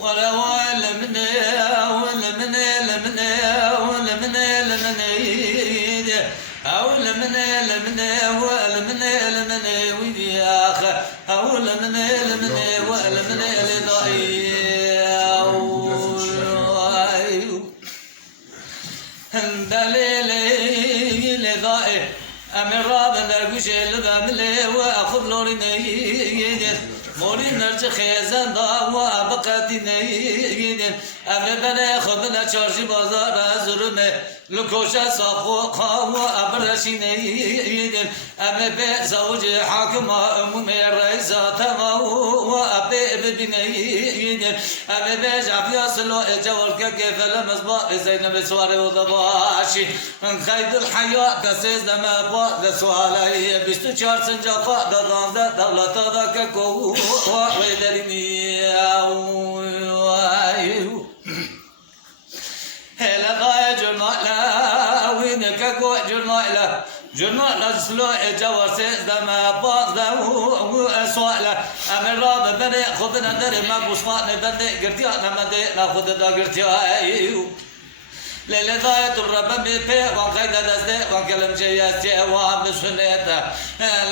ولا ولا من ولا من لمن ولا من لمن أول من لمن ولا من لمن ويدي آخ أول من لمن ولا من لضاي دليلي لضاي أمر رابنا الوجه لباملي وأخذ لوريني موري نرجع خيزان ضاوا بقاتيني أمي بنا خدنا شارجي بازار زرمه لكوشة ساقو قاوا أبرشيني أمي بزوج حاكم أمي رئيسة تماو وأبي ببيني أمي بجعب يصلو جوالك كيف لمزبا زينب سواري وضباشي خيد الحياة كسيز لما با سوالي بشتو شار سنجاقا دادان دولة داك كو ويدريني هلا غاية جرنا وينك كو جرنا جرنا سلو جوار سيز لما با دو سوالا أمر راب بني خذنا دري ما بوشفاني بني قرتيانا مدي ناخذ دا قرتيا للغاية الرب بيبي وقيد دسته وكلم جياسته وبسنته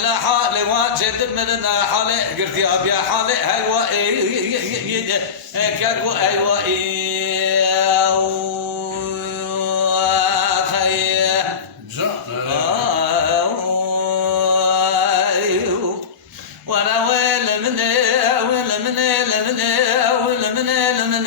لا حال واجد مننا حالي قرتي أبي حالي هوا كاكو هوا وانا ويل من ويل من من ويل من من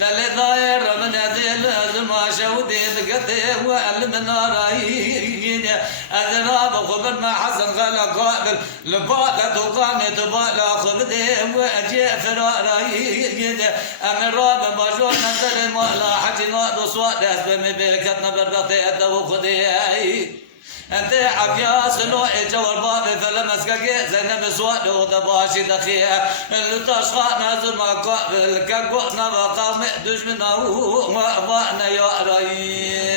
للغاير من ذل ما شودي ذقته والمنا رايين أذناب خبر ما حسن غلا قابل لباقة تقاني تبالا خبده وأجي فرايين أمن راب مجور نزل المؤلا حتى نادو صوات أسبمي بكتنا بربطي أدو خدي أنت عبياس لو إجوا الباب فلمسك زين بسواد ودباشي دخيا لتشخا نازل ما قابل كقونا مقام دشمنا وأبانا يا رأي